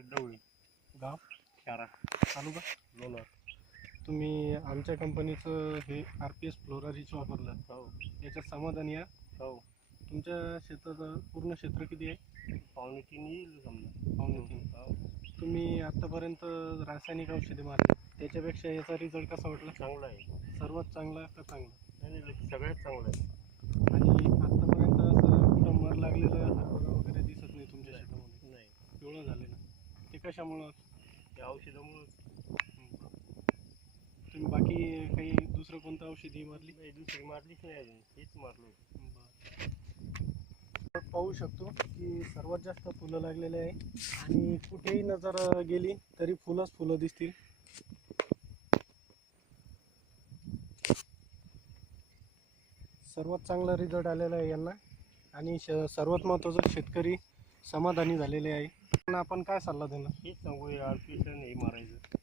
डवळी, गाव चारा, तालुका लोणार. तुम्ही आमच्या कंपनीचं हे RPS फ्लोरा रिच वापरलं, हो याच्यात समाधानी आहे? हो. तुमच्या शेताचं पूर्ण क्षेत्र किती आहे? 2.5 येईल समजा. 2.5. हो, तुम्ही आत्तापर्यंत रासायनिक औषधे मारली, त्याच्यापेक्षा याचा रिझल्ट कसा वाटला? चांगला आहे. सर्वात चांगला का चांगला? नाही, सगळ्यात चांगलं आहे. आणि आत्तापर्यंत असं कुठं मर लागलेलं हरभरा वगैरे दिसत नाही तुमच्या शेतामध्ये? नाही, पिवळं झालेलं, ते कशामुळं? त्या औषधामुळे. तुम्ही बाकी काही दुसरं कोणतं औषधी मारली? नाही, दुसरी मारलीच नाही अजून, हेच मारलं होतं. पाहू शकतो की सर्वात जास्त फुलं लागलेले आहे आणि कुठेही नजर गेली तरी फुलंच फुलं दिसतील. सर्वात चांगला रिझल्ट आलेला आहे यांना आणि सर्वात महत्त्वाचं शेतकरी समाधानी झालेले आहे. आपण काय सल्ला देणार? हेच सांगू, RPS हे मारायचं.